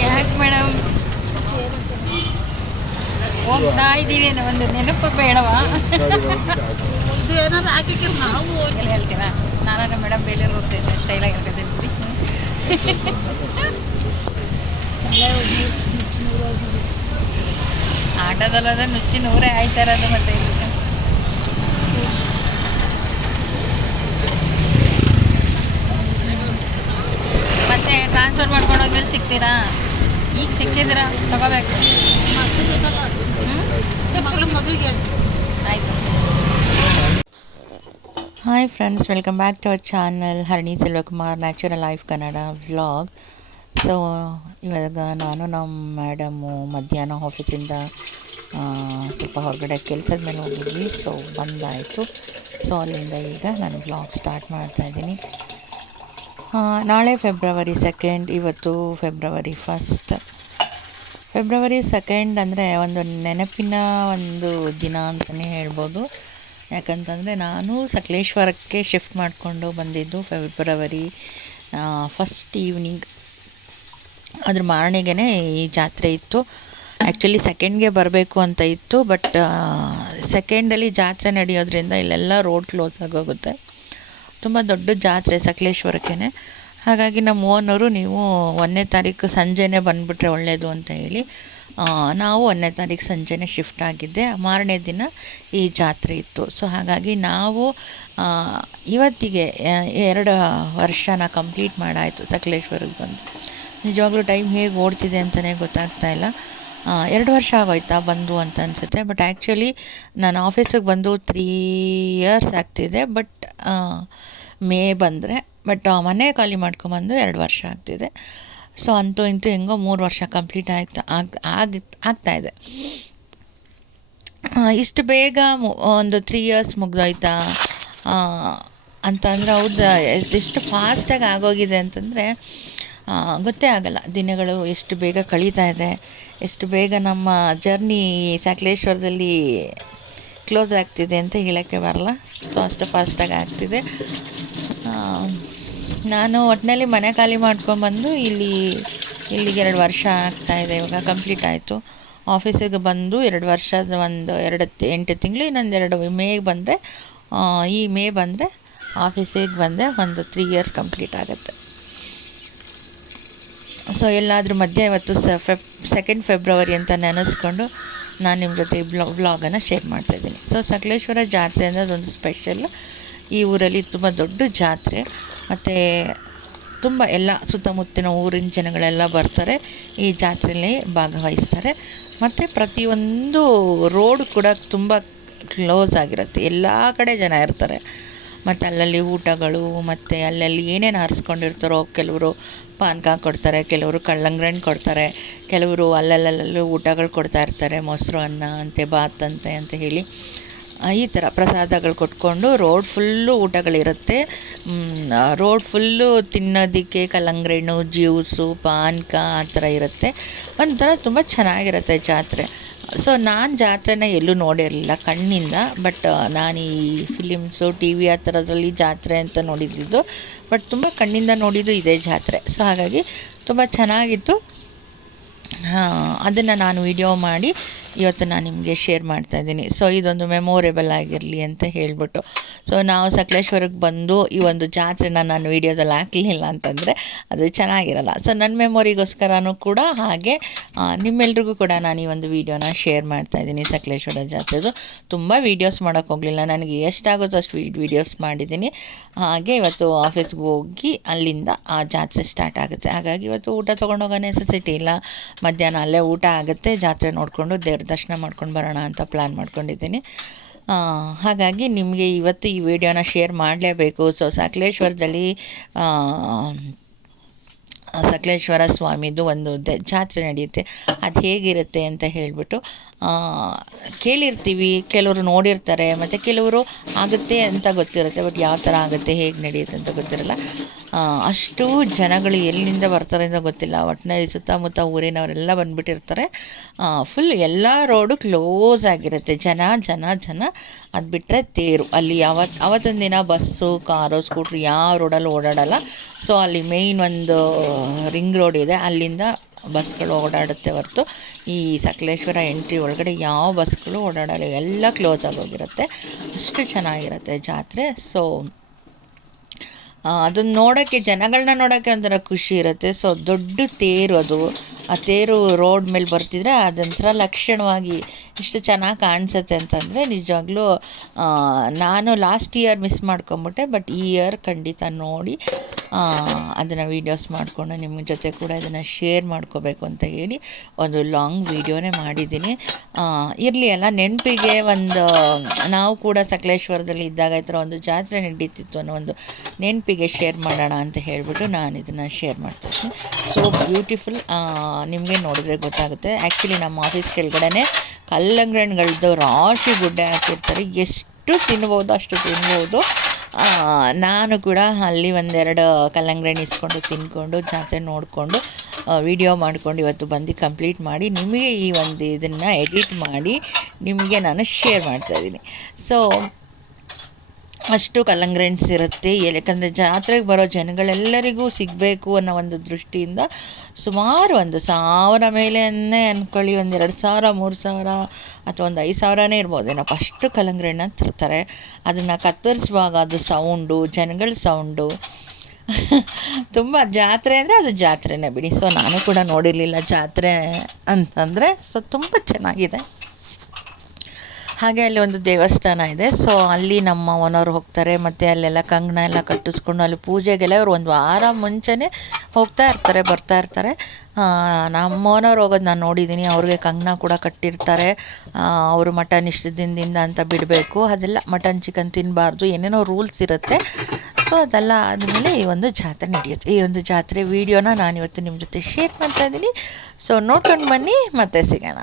ಯಾಕೆ ಮೇಡಮ್ ಹೋಗ್ತಾ ಇದ್ದೀವಿ ಅನ್ನೋ ಒಂದು ನೆನಪು ಬೇಡವಾ? ಇದು ಏನಾದ್ರು ಹಾಕಿಕ್ಕೆ ನಾವು ಎಲ್ಲಿ ಹೇಳ್ತೀರಾ? ನಾನು ಮೇಡಮ್ ಬೇಲೂರಿಗೆ ಹೋಗ್ತೇನೆ ಸ್ಟೈಲಾಗಿ ಹೇಳ್ಕೊತೀನಿ. ಆಟೋದಲ್ಲದ ನುಚ್ಚಿ ನೂರೇ ಆಯ್ತಾ ಇರೋದು ಮತ್ತೆ ಇದಕ್ಕೆ. ಮತ್ತೆ ಟ್ರಾನ್ಸ್ಫರ್ ಮಾಡ್ಕೊಂಡು ಹೋದ್ಮೇಲೆ ಸಿಗ್ತೀರಾ? ಈಗ ಸಿಕ್ಕಿದ್ದೀರಾ ತಗೋಬೇಕು. ಆಯಿತು. Hi friends, welcome back to our channel Harani Selvakumar natural life Kannada vlog. So ಇವಾಗ ನಾನು ನಮ್ಮ ಮೇಡಮು ಮಧ್ಯಾಹ್ನ ಆಫೀಸಿಂದ ಸ್ವಲ್ಪ ಹೊರಗಡೆ ಕೆಲಸದ ಮೇಲೆ ಹೋಗಿದ್ವಿ. ಸೊ ಬಂದಾಯಿತು. ಸೊ ಅಲ್ಲಿಂದ ಈಗ ನಾನು ವ್ಲಾಗ್ ಸ್ಟಾರ್ಟ್ ಮಾಡ್ತಾಯಿದ್ದೀನಿ. ನಾಳೆ ಫೆಬ್ರವರಿ 2, ಇವತ್ತು ಫೆಬ್ರವರಿ 1. ಫೆಬ್ರವರಿ 2 ಅಂದರೆ ಒಂದು ನೆನಪಿನ ಒಂದು ದಿನ ಅಂತಲೇ ಹೇಳ್ಬೋದು. ಯಾಕಂತಂದರೆ ನಾನು ಸಕಲೇಶ್ವರಕ್ಕೆ ಶಿಫ್ಟ್ ಮಾಡಿಕೊಂಡು ಬಂದಿದ್ದು ಫೆಬ್ರವರಿ 1 ಈವ್ನಿಂಗ್. ಅದ್ರ ಮಾರನೆಗೆ ಈ ಜಾತ್ರೆ ಇತ್ತು. ಆ್ಯಕ್ಚುಲಿ 2ಗೆ ಬರಬೇಕು ಅಂತ ಇತ್ತು, ಬಟ್ 2 ಜಾತ್ರೆ ನಡೆಯೋದ್ರಿಂದ ಇಲ್ಲೆಲ್ಲ ರೋಡ್ ಕ್ಲೋಸ್ ಆಗೋಗುತ್ತೆ. ತುಂಬ ದೊಡ್ಡ ಜಾತ್ರೆ ಸಕಲೇಶ್ವರಕ್ಕೆ. ಹಾಗಾಗಿ ನಮ್ಮ ಓನರು ನೀವು 1ನೇ ತಾರೀಕು ಸಂಜೆನೇ ಬಂದುಬಿಟ್ರೆ ಒಳ್ಳೆಯದು ಅಂತ ಹೇಳಿ ನಾವು 1ನೇ ತಾರೀಕು ಸಂಜೆನೇ ಶಿಫ್ಟ್ ಆಗಿದ್ದೆ. ಮಾರನೇ ದಿನ ಈ ಜಾತ್ರೆ ಇತ್ತು. ಸೊ ಹಾಗಾಗಿ ನಾವು ಇವತ್ತಿಗೆ 2 ವರ್ಷನ ಕಂಪ್ಲೀಟ್ ಮಾಡಾಯಿತು ಸಕಲೇಶ್ವರಕ್ಕೆ ಬಂದು. ನಿಜವಾಗ್ಲೂ ಟೈಮ್ ಹೇಗೆ ಓಡ್ತಿದೆ ಅಂತಲೇ ಗೊತ್ತಾಗ್ತಾ ಇಲ್ಲ. 2 ವರ್ಷ ಆಗೋಯ್ತಾ ಬಂದು ಅಂತ ಅನಿಸುತ್ತೆ. ಬಟ್ ಆ್ಯಕ್ಚುಲಿ ನಾನು ಆಫೀಸಿಗೆ ಬಂದು 3 ಇಯರ್ಸ್ ಆಗ್ತಿದೆ. ಬಟ್ ಮೇ ಬಂದರೆ, ಬಟ್ ಮನೆ ಖಾಲಿ ಮಾಡ್ಕೊಂಬಂದು 2 ವರ್ಷ ಆಗ್ತಿದೆ. ಸೊ ಅಂತೂ ಇಂತೂ ಹೆಂಗೋ 3 ವರ್ಷ ಕಂಪ್ಲೀಟ್ ಆಗ್ತಾಯಿದೆ. ಇಷ್ಟು ಬೇಗ ಒಂದು 3 ಇಯರ್ಸ್ ಮುಗ್ದೋಯ್ತಾ ಅಂತಂದರೆ ಹೌದು, ಎಷ್ಟು ಫಾಸ್ಟಾಗಿ ಆಗೋಗಿದೆ ಅಂತಂದರೆ ಗೊತ್ತೇ ಆಗಲ್ಲ. ದಿನಗಳು ಎಷ್ಟು ಬೇಗ ಕಳೀತಾ ಇದೆ, ಎಷ್ಟು ಬೇಗ ನಮ್ಮ ಜರ್ನಿ ಸಕಲೇಶ್ವರದಲ್ಲಿ ಕ್ಲೋಸ್ ಆಗ್ತಿದೆ ಅಂತ ಹೇಳೋಕ್ಕೆ ಬರಲ್ಲ. ಸೊ ಅಷ್ಟು ಫಾಸ್ಟಾಗಿ ಆಗ್ತಿದೆ. ನಾನು ಒಟ್ಟಿನಲ್ಲಿ ಮನೆ ಖಾಲಿ ಮಾಡ್ಕೊಂಬಂದು ಇಲ್ಲಿಗೆ 2 ವರ್ಷ ಆಗ್ತಾಯಿದೆ. ಇವಾಗ ಕಂಪ್ಲೀಟ್ ಆಯಿತು. ಆಫೀಸಿಗೆ ಬಂದು 2 ವರ್ಷದ 8 ತಿಂಗಳು, ಇನ್ನೊಂದು 2 ಮೇಗೆ ಬಂದರೆ, ಈ ಮೇ ಬಂದರೆ ಆಫೀಸಿಗೆ ಬಂದರೆ ಒಂದು 3 ಇಯರ್ಸ್ ಕಂಪ್ಲೀಟ್ ಆಗುತ್ತೆ. ಸೊ ಎಲ್ಲಾದರೂ ಮಧ್ಯೆ ಇವತ್ತು 2 ಫೆಬ್ರವರಿ ಅಂತ ನೆನೆಸ್ಕೊಂಡು ನಾನು ನಿಮ್ಮ ಜೊತೆ ವ್ಲಾಗನ್ನು ಶೇರ್ ಮಾಡ್ತಾಯಿದ್ದೀನಿ. ಸೊ ಸಕಲೇಶ್ವರ ಜಾತ್ರೆ ಅಂದರೆ ಅದೊಂದು ಸ್ಪೆಷಲ್. ಈ ಊರಲ್ಲಿ ತುಂಬ ದೊಡ್ಡ ಜಾತ್ರೆ, ಮತ್ತು ತುಂಬ ಎಲ್ಲ ಸುತ್ತಮುತ್ತಿನ ಊರಿನ ಜನಗಳೆಲ್ಲ ಬರ್ತಾರೆ, ಈ ಜಾತ್ರೆಯಲ್ಲಿ ಭಾಗವಹಿಸ್ತಾರೆ. ಮತ್ತು ಪ್ರತಿಯೊಂದು ರೋಡ್ ಕೂಡ ತುಂಬ ಕ್ಲೋಸ್ ಆಗಿರುತ್ತೆ, ಎಲ್ಲ ಕಡೆ ಜನ ಇರ್ತಾರೆ. ಮತ್ತು ಅಲ್ಲಲ್ಲಿ ಊಟಗಳು, ಮತ್ತು ಅಲ್ಲಲ್ಲಿ ಏನೇನು ಹರಿಸ್ಕೊಂಡಿರ್ತಾರೋ, ಕೆಲವರು ಪಾನಕ ಕೊಡ್ತಾರೆ, ಕೆಲವರು ಕಲ್ಲಂಗಡಿ ಕೊಡ್ತಾರೆ, ಕೆಲವರು ಅಲ್ಲಲ್ಲೂ ಊಟಗಳು ಕೊಡ್ತಾ ಇರ್ತಾರೆ. ಮೊಸರು ಅನ್ನ ಅಂತೆ, ಬಾತ್ ಅಂತೆ ಅಂತ ಹೇಳಿ ಈ ಥರ ಪ್ರಸಾದಗಳು ಕೊಟ್ಕೊಂಡು ರೋಡ್ ಫುಲ್ಲು ಊಟಗಳಿರುತ್ತೆ. ರೋಡ್ ಫುಲ್ಲು ತಿನ್ನೋದಕ್ಕೆ ಕಲ್ಲಂಗಡಿ ಹಣ್ಣು, ಜ್ಯೂಸು, ಪಾನಕ ಆ ಥರ ಇರುತ್ತೆ. ಒಂಥರ ತುಂಬ ಚೆನ್ನಾಗಿರುತ್ತೆ ಜಾತ್ರೆ. ಸೊ ನಾನು ಜಾತ್ರೆನ ಎಲ್ಲೂ ನೋಡಿರಲಿಲ್ಲ ಕಣ್ಣಿಂದ. ಬಟ್ ನಾನು ಈ ಫಿಲಿಮ್ಸು, ಟಿ ವಿ ಆ ಥರದ್ರಲ್ಲಿ ಜಾತ್ರೆ ಅಂತ ನೋಡಿದ್ದು. ಬಟ್ ತುಂಬ ಕಣ್ಣಿಂದ ನೋಡಿದ್ದು ಇದೇ ಜಾತ್ರೆ. ಸೊ ಹಾಗಾಗಿ ತುಂಬ ಚೆನ್ನಾಗಿತ್ತು. ಅದನ್ನು ನಾನು ವಿಡಿಯೋ ಮಾಡಿ ಇವತ್ತು ನಾನು ನಿಮಗೆ ಶೇರ್ ಮಾಡ್ತಾಯಿದ್ದೀನಿ. ಸೊ ಇದೊಂದು ಮೆಮೊರೇಬಲ್ ಆಗಿರಲಿ ಅಂತ ಹೇಳಿಬಿಟ್ಟು. ಸೊ ನಾವು ಸಕಲೇಶ್ವರಕ್ಕೆ ಬಂದು ಈ ಒಂದು ಜಾತ್ರೆನ ನಾನು ವೀಡಿಯೋದಲ್ಲಿ ಹಾಕಲಿಲ್ಲ ಅಂತಂದರೆ ಅದು ಚೆನ್ನಾಗಿರಲ್ಲ. ಸೊ ನನ್ನ ಮೆಮೊರಿಗೋಸ್ಕರನೂ ಕೂಡ ಹಾಗೆ ನಿಮ್ಮೆಲ್ರಿಗೂ ಕೂಡ ನಾನು ಈ ಒಂದು ವೀಡಿಯೋನ ಶೇರ್ ಮಾಡ್ತಾಯಿದ್ದೀನಿ. ಸಕಲೇಶ್ವರ ಜಾತ್ರೆದು ತುಂಬ ವೀಡಿಯೋಸ್ ಮಾಡೋಕ್ಕೆ ಹೋಗಲಿಲ್ಲ, ನನಗೆ ಎಷ್ಟಾಗುತ್ತೋ ಅಷ್ಟು ವೀಡಿಯೋಸ್ ಮಾಡಿದ್ದೀನಿ. ಹಾಗೆ ಇವತ್ತು ಆಫೀಸ್ಗೆ ಹೋಗಿ ಅಲ್ಲಿಂದ ಆ ಜಾತ್ರೆ ಸ್ಟಾರ್ಟ್ ಆಗುತ್ತೆ. ಹಾಗಾಗಿ ಇವತ್ತು ಊಟ ತೊಗೊಂಡೋಗೋ ನೆಸೆಸಿಟಿ ಇಲ್ಲ. ಮಧ್ಯಾಹ್ನ ಅಲ್ಲೇ ಊಟ ಆಗುತ್ತೆ, ಜಾತ್ರೆ ನೋಡಿಕೊಂಡು ದೇವ್ರ ದರ್ಶನ ಮಾಡ್ಕೊಂಡು ಬರೋಣ ಅಂತ ಪ್ಲ್ಯಾನ್ ಮಾಡ್ಕೊಂಡಿದ್ದೀನಿ. ಹಾಗಾಗಿ ನಿಮಗೆ ಇವತ್ತು ಈ ವಿಡಿಯೋನ ಶೇರ್ ಮಾಡಲೇಬೇಕು. ಸೊ ಸಕಲೇಶ್ವರದಲ್ಲಿ ಸಕಲೇಶ್ವರ ಸ್ವಾಮಿದು ಒಂದು ಜಾತ್ರೆ ನಡೆಯುತ್ತೆ. ಅದು ಹೇಗಿರುತ್ತೆ ಅಂತ ಹೇಳಿಬಿಟ್ಟು ಕೇಳಿರ್ತೀವಿ, ಕೆಲವರು ನೋಡಿರ್ತಾರೆ, ಮತ್ತು ಕೆಲವರು ಆಗುತ್ತೆ ಅಂತ ಗೊತ್ತಿರುತ್ತೆ. ಬಟ್ ಯಾವ ಥರ ಆಗುತ್ತೆ, ಹೇಗೆ ನಡೆಯುತ್ತೆ ಅಂತ ಗೊತ್ತಿರಲ್ಲ. ಅಷ್ಟು ಜನಗಳು ಎಲ್ಲಿಂದ ಬರ್ತಾರೆ ಅಂತ ಗೊತ್ತಿಲ್ಲ. ಒಟ್ಟಿನಲ್ಲಿ ಸುತ್ತಮುತ್ತ ಊರಿನವರೆಲ್ಲ ಬಂದುಬಿಟ್ಟಿರ್ತಾರೆ. ಫುಲ್ ಎಲ್ಲ ರೋಡು ಕ್ಲೋಸ್ ಆಗಿರುತ್ತೆ, ಜನ ಜನ ಜನ. ಅದು ಬಿಟ್ಟರೆ ತೇರು ಅಲ್ಲಿ ಅವತ್ತೊಂದು ದಿನ ಬಸ್ಸು, ಕಾರು, ಸ್ಕೂಟ್ರು ಯಾವ ರೋಡಲ್ಲಿ ಓಡಾಡಲ್ಲ. ಸೊ ಅಲ್ಲಿ ಮೇಯ್ನ್ ಒಂದು ರಿಂಗ್ ರೋಡ್ ಇದೆ, ಅಲ್ಲಿಂದ ಬಸ್ಗಳು ಓಡಾಡುತ್ತೆ ಹೊರತು ಈ ಸಕಲೇಶ್ವರ ಎಂಟ್ರಿ ಒಳಗಡೆ ಯಾವ ಬಸ್ಗಳು ಓಡಾಡಲ್ಲ, ಎಲ್ಲ ಕ್ಲೋಸ್ ಆಗೋಗಿರುತ್ತೆ. ಅಷ್ಟು ಚೆನ್ನಾಗಿರುತ್ತೆ ಜಾತ್ರೆ. ಸೊ ಅದನ್ನು ನೋಡೋಕ್ಕೆ, ಜನಗಳನ್ನ ನೋಡೋಕ್ಕೆ ಒಂಥರ ಖುಷಿ ಇರುತ್ತೆ. ಸೊ ದೊಡ್ಡ ತೇರು ಅದು, ಆ ತೇರು ರೋಡ್ ಮೇಲೆ ಬರ್ತಿದ್ರೆ ಅದೊಂಥರ ಲಕ್ಷಣವಾಗಿ ಎಷ್ಟು ಚೆನ್ನಾಗಿ ಕಾಣಿಸುತ್ತೆ ಅಂತಂದರೆ ನಿಜವಾಗ್ಲೂ. ನಾನು ಲಾಸ್ಟ್ ಇಯರ್ ಮಿಸ್ ಮಾಡ್ಕೊಂಬಿಟ್ಟೆ, ಬಟ್ ಈ ಇಯರ್ ಖಂಡಿತ ನೋಡಿ ಅದನ್ನು ವೀಡಿಯೋಸ್ ಮಾಡಿಕೊಂಡು ನಿಮ್ಮ ಜೊತೆ ಕೂಡ ಇದನ್ನು ಶೇರ್ ಮಾಡ್ಕೋಬೇಕು ಅಂತ ಹೇಳಿ ಒಂದು ಲಾಂಗ್ ವೀಡಿಯೋನೇ ಮಾಡಿದ್ದೀನಿ. ಇರಲಿ ಅಲ್ಲ, ನೆನಪಿಗೆ ಒಂದು ನಾವು ಕೂಡ ಸಕಲೇಶ್ವರದಲ್ಲಿ ಇದ್ದಾಗ ಈ ಥರ ಒಂದು ಜಾತ್ರೆ ನಡೀತಿತ್ತು ಅನ್ನೋ ಒಂದು ನೆನಪಿಗೆ ಶೇರ್ ಮಾಡೋಣ ಅಂತ ಹೇಳಿಬಿಟ್ಟು ನಾನು ಇದನ್ನು ಶೇರ್ ಮಾಡ್ತಾಯಿದ್ದೀನಿ. So beautiful. ನಿಮಗೆ ನೋಡಿದ್ರೆ ಗೊತ್ತಾಗುತ್ತೆ. ಆ್ಯಕ್ಚುಲಿ ನಮ್ಮ ಆಫೀಸ್ ಕೆಳಗಡೆ ಕಲ್ಲಂಗಡಿಗಳದ್ದು ರಾಶಿ ಗುಡ್ಡೆ ಹಾಕಿರ್ತಾರೆ. ಎಷ್ಟು ತಿನ್ಬೋದು ಅಷ್ಟು ತಿನ್ಬೋದು. ನಾನು ಕೂಡ ಅಲ್ಲಿ ಒಂದೆರಡು ಕಲ್ಲಂಗಡಿ ಇಸ್ಕೊಂಡು ತಿಂದ್ಕೊಂಡು ಜಾತ್ರೆ ನೋಡಿಕೊಂಡು ವಿಡಿಯೋ ಮಾಡ್ಕೊಂಡು ಇವತ್ತು ಬಂದು ಕಂಪ್ಲೀಟ್ ಮಾಡಿ ನಿಮಗೆ ಈ ಒಂದು ಇದನ್ನು ಎಡಿಟ್ ಮಾಡಿ ನಿಮಗೆ ನಾನು ಶೇರ್ ಮಾಡ್ತಾಯಿದ್ದೀನಿ. ಸೊ ಅಷ್ಟು ಕಲ್ಲಂಗಡಿ ಇರುತ್ತೆ. ಯಾಕಂದರೆ ಜಾತ್ರೆಗೆ ಬರೋ ಜನಗಳೆಲ್ಲರಿಗೂ ಸಿಗಬೇಕು ಅನ್ನೋ ಒಂದು ದೃಷ್ಟಿಯಿಂದ ಸುಮಾರು 1,000 ಮೇಲೆಯೇ ಅಂದ್ಕೊಳ್ಳಿ, 2,000, 3,000 ಅಥವಾ 5,000 ಇರ್ಬೋದೇನಪ್ಪ, ಅಷ್ಟು ಕಲ್ಲಂಗಡಿನ ತರ್ತಾರೆ. ಅದನ್ನು ಕತ್ತರಿಸುವಾಗ ಅದು ಸೌಂಡು, ಜನಗಳ ಸೌಂಡು ತುಂಬ. ಜಾತ್ರೆ ಅಂದರೆ ಅದು ಜಾತ್ರೆನೇ ಬಿಡಿ. ಸೊ ನಾನು ಕೂಡ ನೋಡಿರಲಿಲ್ಲ ಜಾತ್ರೆ ಅಂತಂದರೆ. ಸೊ ತುಂಬ ಚೆನ್ನಾಗಿದೆ. ಹಾಗೆ ಅಲ್ಲಿ ಒಂದು ದೇವಸ್ಥಾನ ಇದೆ. ಸೊ ಅಲ್ಲಿ ನಮ್ಮ ಓನರ್ ಹೋಗ್ತಾರೆ, ಮತ್ತು ಅಲ್ಲೆಲ್ಲ ಕಂಕಣ ಎಲ್ಲ ಕಟ್ಟಿಸ್ಕೊಂಡು ಅಲ್ಲಿ ಪೂಜೆಗೆಲ್ಲ ಇವರು 1 ವಾರ ಮುಂಚೆನೇ ಹೋಗ್ತಾ ಇರ್ತಾರೆ, ಬರ್ತಾ ಇರ್ತಾರೆ. ನಮ್ಮ ಓನರ್ ಹೋಗೋದು ನಾನು ನೋಡಿದ್ದೀನಿ. ಅವ್ರಿಗೆ ಕಂಕಣ ಕೂಡ ಕಟ್ಟಿರ್ತಾರೆ. ಅವರು ಮಟನ್ ಇಷ್ಟು ದಿನದಿಂದ ಅಂತ ಬಿಡಬೇಕು, ಅದೆಲ್ಲ ಮಟನ್ ಚಿಕನ್ ತಿನ್ನಬಾರ್ದು, ಏನೇನೋ ರೂಲ್ಸ್ ಇರುತ್ತೆ. ಸೊ ಅದೆಲ್ಲ ಆದಮೇಲೆ ಈ ಒಂದು ಜಾತ್ರೆ ನಡೆಯುತ್ತೆ. ಈ ಒಂದು ಜಾತ್ರೆ ವೀಡಿಯೋನ ನಾನಿವತ್ತು ನಿಮ್ಮ ಜೊತೆ ಶೇರ್ ಮಾಡ್ತಾಯಿದ್ದೀನಿ. ಸೊ ನೋಡ್ಕೊಂಡು ಬನ್ನಿ, ಮತ್ತೆ ಸಿಗೋಣ.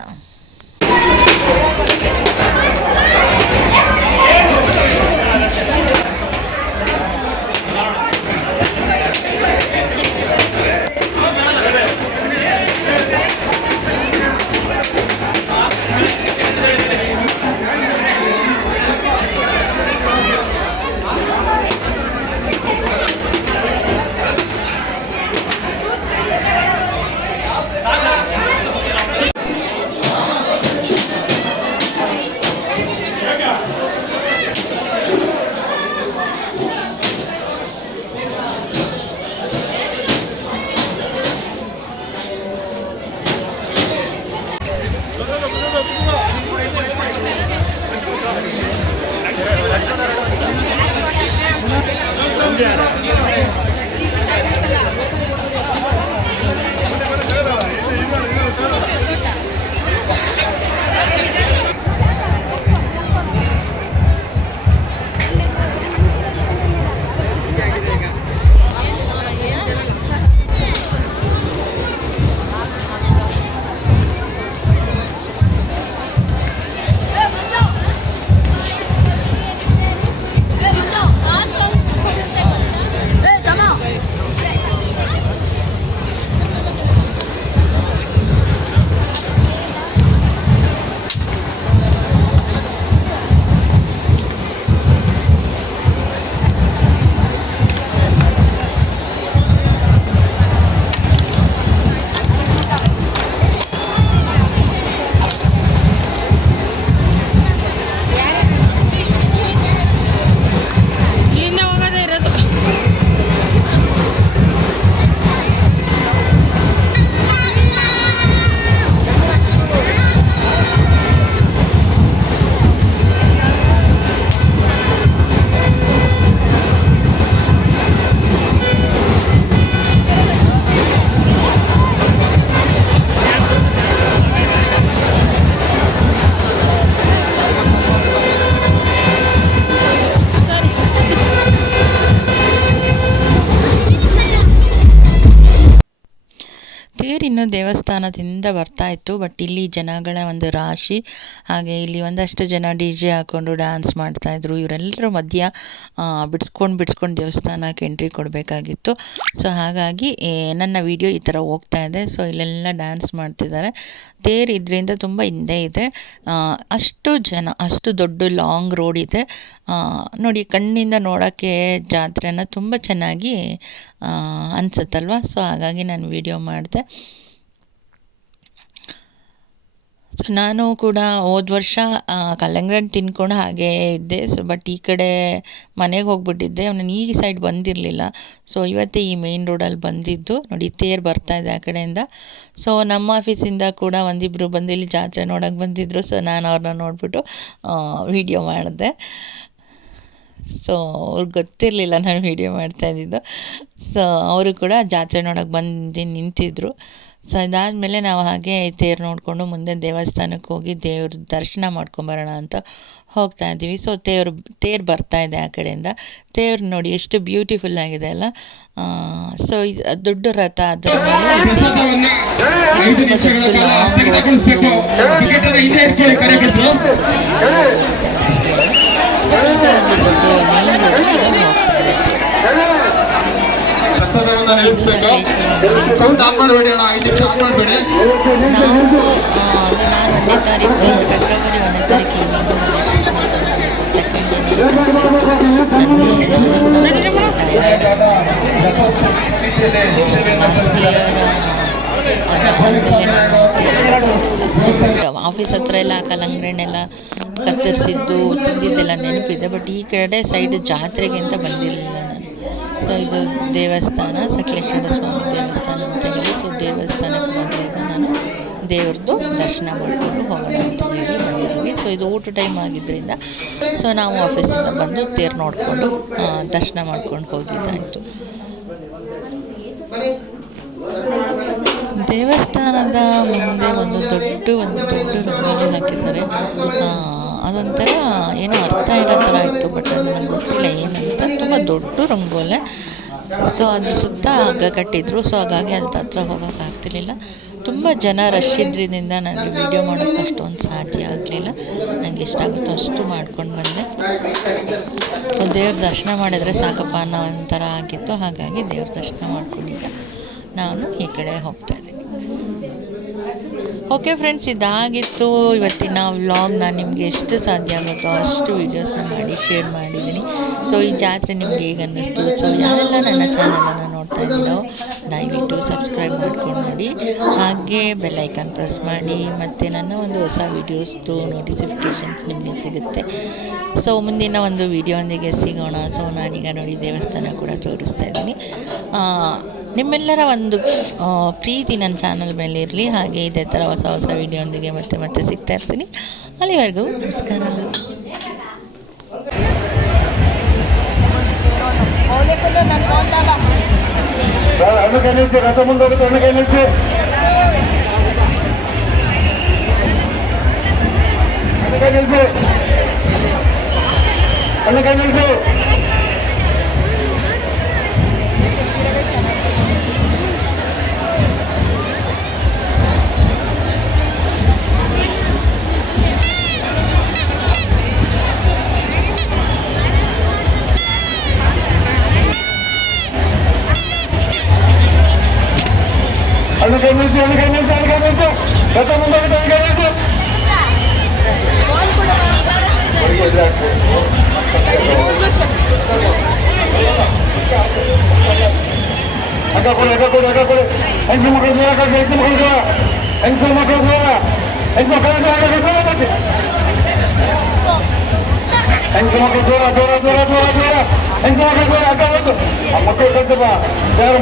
ಟ್ರೈನ್ ದೇವಸ್ಥಾನದಿಂದ ಬರ್ತಾ ಇತ್ತು. ಬಟ್ ಇಲ್ಲಿ ಜನಗಳ ಒಂದು ರಾಶಿ, ಹಾಗೆ ಇಲ್ಲಿ ಒಂದಷ್ಟು ಜನ ಡಿ ಜೆ ಹಾಕ್ಕೊಂಡು ಡ್ಯಾನ್ಸ್ ಮಾಡ್ತಾಯಿದ್ರು. ಇವರೆಲ್ಲರೂ ಮಧ್ಯ ಬಿಡಿಸ್ಕೊಂಡು ದೇವಸ್ಥಾನಕ್ಕೆ ಎಂಟ್ರಿ ಕೊಡಬೇಕಾಗಿತ್ತು. ಸೊ ಹಾಗಾಗಿ ನನ್ನ ವಿಡಿಯೋ ಈ ಥರ ಹೋಗ್ತಾ ಇದೆ. ಸೊ ಇಲ್ಲೆಲ್ಲ ಡ್ಯಾನ್ಸ್ ಮಾಡ್ತಿದ್ದಾರೆ. ತೇರು ಇದರಿಂದ ತುಂಬ ಹಿಂದೆ ಇದೆ. ಅಷ್ಟು ಜನ, ಅಷ್ಟು ದೊಡ್ಡ ಲಾಂಗ್ ರೋಡ್ ಇದೆ. ನೋಡಿ, ಕಣ್ಣಿಂದ ನೋಡೋಕ್ಕೆ ಜಾತ್ರೆನ ತುಂಬ ಚೆನ್ನಾಗಿ ಅನಿಸುತ್ತಲ್ವ. ಸೊ ಹಾಗಾಗಿ ನಾನು ವಿಡಿಯೋ ಮಾಡಿದೆ. ಸೊ ನಾನು ಕೂಡ ಹೋದ ವರ್ಷ ಕಲ್ಲಂಗಡಿ ಹಣ್ಣು ತಿನ್ಕೊಂಡು ಹಾಗೇ ಇದ್ದೆ. ಸೊ ಬಟ್ ಈ ಕಡೆ ಮನೆಗೆ ಹೋಗ್ಬಿಟ್ಟಿದ್ದೆ, ನಾನು ಈ ಸೈಡ್ ಬಂದಿರಲಿಲ್ಲ. ಸೊ ಇವತ್ತೇ ಈ ಮೇನ್ ರೋಡಲ್ಲಿ ಬಂದಿದ್ದು. ನೋಡಿ, ತೇರು ಬರ್ತಾಯಿದೆ ಆ ಕಡೆಯಿಂದ. ಸೊ ನಮ್ಮ ಆಫೀಸಿಂದ ಕೂಡ ಒಂದಿಬ್ಬರು ಬಂದು ಇಲ್ಲಿ ಜಾತ್ರೆ ನೋಡೋಕೆ ಬಂದಿದ್ದರು. ಸೊ ನಾನು ಅವ್ರನ್ನ ನೋಡಿಬಿಟ್ಟು ವಿಡಿಯೋ ಮಾಡಿದೆ. ಸೊ ಅವ್ರಿಗೆ ಗೊತ್ತಿರಲಿಲ್ಲ ನಾನು ವಿಡಿಯೋ ಮಾಡ್ತಾಯಿದ್ದಿದ್ದು. ಸೊ ಅವರು ಕೂಡ ಜಾತ್ರೆ ನೋಡೋಕೆ ಬಂದು ನಿಂತಿದ್ದರು. ಸೊ ಇದಾದಮೇಲೆ ನಾವು ಹಾಗೆ ತೇರು ನೋಡಿಕೊಂಡು ಮುಂದೆ ದೇವಸ್ಥಾನಕ್ಕೆ ಹೋಗಿ ದೇವ್ರ ದರ್ಶನ ಮಾಡ್ಕೊಂಬರೋಣ ಅಂತ ಹೋಗ್ತಾ ಇದ್ದೀವಿ. ಸೊ ತೇರು ಬರ್ತಾ ಇದೆ ಆ ಕಡೆಯಿಂದ. ತೇರು ನೋಡಿ ಎಷ್ಟು ಬ್ಯೂಟಿಫುಲ್ ಆಗಿದೆ ಅಲ್ಲ. ಸೊ ಇದು ದೊಡ್ಡ ರಥ, ಅದರ ಪ್ರಸಾದವನ್ನು ನಿಲ್ಲಿಸಬೇಕು. ಸೌಂಡ್ ಆನ್ ಮಾಡಬೇಡಿ ಅಣ್ಣ, 5 ನಿಮಿಷ ಆನ್ ಮಾಡಬೇಡಿ. ನಾನು 1ನೇ ತಾರೀಕು ಫೆಬ್ರವರಿ 1ನೇ ತಾರೀಕು ಆಫೀಸ್ ಹತ್ರ ಎಲ್ಲ ಕಲ್ಲಂಗಡಿನೆಲ್ಲ ಕತ್ತರಿಸಿದ್ದು ತಿಂದಿದ್ದೆಲ್ಲ ನೆನಪಿದೆ. ಬಟ್ ಈ ಕಡೆ ಸೈಡ್ ಜಾತ್ರೆಗೆ ಅಂತ ಬಂದಿರಲಿಲ್ಲ ನಾನು. ಸೊ ಇದು ದೇವಸ್ಥಾನ, ಸಕಲೇಶ್ವರ ಸ್ವಾಮಿ ದೇವಸ್ಥಾನ ಅಂತ ಹೇಳಿ. ಸೊ ದೇವಸ್ಥಾನಕ್ಕೆ ಬಂದಾಗ ನಾನು ದೇವ್ರದ್ದು ದರ್ಶನ ಮಾಡಿಕೊಂಡು ಹೋಗೋಣ ಅಂತ ಹೇಳಿ ಬಂದಿದ್ವಿ. ಸೊ ಇದು ಊಟ ಟೈಮ್ ಆಗಿದ್ದರಿಂದ ಸೊ ನಾವು ಆಫೀಸಿಂದ ಬಂದು ತೇರು ನೋಡಿಕೊಂಡು ದರ್ಶನ ಮಾಡ್ಕೊಂಡು ಹೋಗಿದ್ದಾಯಿತು. ದೇವಸ್ಥಾನದ ಮುಂದೆ ಒಂದು ದೊಡ್ಡ ರಂಗೋಲಿ ಹಾಕಿದ್ದಾರೆ. ಅದೊಂಥರ ಏನೋ ಅರ್ಥ ಇರೋ ಥರ ಇತ್ತು, ಬಟ್ ಅದು ನನಗೆ ಗೊತ್ತಿಲ್ಲ ಏನಂತ. ತುಂಬ ದೊಡ್ಡ ರಂಗೋಲೆ. ಸೊ ಅದು ಸುತ್ತ ಹಗ್ಗ ಕಟ್ಟಿದ್ರು. ಸೊ ಹಾಗಾಗಿ ಅದ್ರ ಹತ್ರ ಹೋಗೋಕ್ಕಾಗ್ತಿರ್ಲಿಲ್ಲ. ತುಂಬ ಜನ ರಶ್ ಇದ್ರಿಂದ ನನಗೆ ವೀಡಿಯೋ ಮಾಡೋಕ್ಕೆ ಅಷ್ಟೊಂದು ಸಾಧ್ಯ ಆಗಲಿಲ್ಲ. ನನಗೆ ಎಷ್ಟಾಗುತ್ತೋ ಅಷ್ಟು ಮಾಡ್ಕೊಂಡು ಬಂದೆ. ಸೊ ದೇವ್ರ ದರ್ಶನ ಮಾಡಿದರೆ ಸಾಕಪ್ಪ ಅನ್ನೋ ಒಂಥರ ಆಗಿತ್ತು. ಹಾಗಾಗಿ ದೇವ್ರ ದರ್ಶನ ಮಾಡ್ಕೊಂಡಿದ್ದ ನಾನು ಈ ಕಡೆ ಹೋಗ್ತಾಯಿದ್ದೀನಿ. ಓಕೆ ಫ್ರೆಂಡ್ಸ್, ಇದಾಗಿತ್ತು ಇವತ್ತಿನ ವ್ಲಾಗ್. ನಾನು ನಿಮಗೆ ಎಷ್ಟು ಸಾಧ್ಯ ಆಗುತ್ತೋ ಅಷ್ಟು ವೀಡಿಯೋಸ್ನ ಮಾಡಿ ಶೇರ್ ಮಾಡಿದ್ದೀನಿ. ಸೊ ಈ ಜಾತ್ರೆ ನಿಮ್ಗೆ ಹೇಗೆ ಅನ್ನಿಸ್ತು? ಸೊ ಯಾರೆಲ್ಲ ನನ್ನ ಚಾನಲನ್ನು ನೋಡ್ತಾ ಇದ್ದೀರೋ ದಯವಿಟ್ಟು ಸಬ್ಸ್ಕ್ರೈಬ್ ಮಾಡ್ಕೊಂಡು ನೋಡಿ, ಹಾಗೆ ಬೆಲ್ ಐಕಾನ್ ಪ್ರೆಸ್ ಮಾಡಿ. ಮತ್ತು ನನ್ನ ಒಂದು ಹೊಸ ವೀಡಿಯೋಸ್ದು ನೋಟಿಫಿಕೇಷನ್ಸ್ ನಿಮಗೆ ಸಿಗುತ್ತೆ. ಸೊ ಮುಂದಿನ ಒಂದು ವೀಡಿಯೋಂದಿಗೆ ಸಿಗೋಣ. ಸೊ ನಾನೀಗ ನೋಡಿ ದೇವಸ್ಥಾನ ಕೂಡ ತೋರಿಸ್ತಾ ಇದ್ದೀನಿ. ನಿಮ್ಮೆಲ್ಲರ ಒಂದು ಪ್ರೀತಿ ನನ್ನ ಚಾನಲ್ ಮೇಲೆ ಇರಲಿ. ಹಾಗೆ ಇದೇ ಥರ ಹೊಸ ವೀಡಿಯೋಂದಿಗೆ ಮತ್ತೆ ಸಿಗ್ತಾ ಇರ್ತೀನಿ. ಅಲ್ಲಿವರೆಗೂ ನಮಸ್ಕಾರ.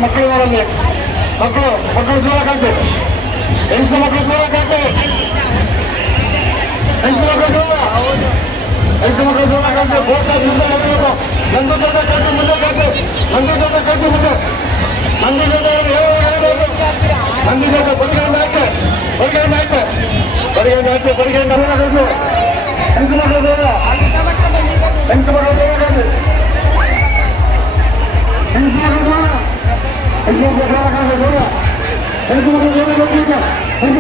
ಮಕ್ಕಳು ನೋಡಲ್ಲಿ ಮಕ್ಕಳು ದೂರ ಕಾಣ್ತೆ. ಹೆಂಗಸು ಮಕ್ಕಳು ದೂರ ಕಾಣ್ತೆ. ಹೆಂಗಸು ಮಕ್ಕಳು ದೂರ ಕಾಣ್ತೆ. ಬೋಸ ಮುಂದೆ ಹೋಗಬೇಕು. ನಂದು ದೊಡ್ಡ ಕಟ್ಟಿ ಮುಂದೆ ಕಾಣ್ತೆ. ನಂದು ದೊಡ್ಡ ಕಟ್ಟಿ ಮುಂದೆ. ನಂದು ದೊಡ್ಡ ಹೇಳಬೇಕು. ನಂದು ದೊಡ್ಡ ಬರಿಗಂಡ ಆಯ್ತೆ. ಬರಿಗಂಡ ಆಯ್ತೆ. ಬರಿಗಂಡ ಆಯ್ತೆ. ಬರಿಗಂಡ ಹೋಗಬೇಕು. ಹೆಂಗಸು ಮಕ್ಕಳು ದೂರ. ಹೆಂಗಸು ಮಕ್ಕಳು ದೂರ ಕಾಣ್ತೆ. ಹೆಂಗಸು ಮಕ್ಕಳು ದೂರ. ಹೆಂಗಸು ಮಕ್ಕಳು ದೂರ. ಹೆಂಗ್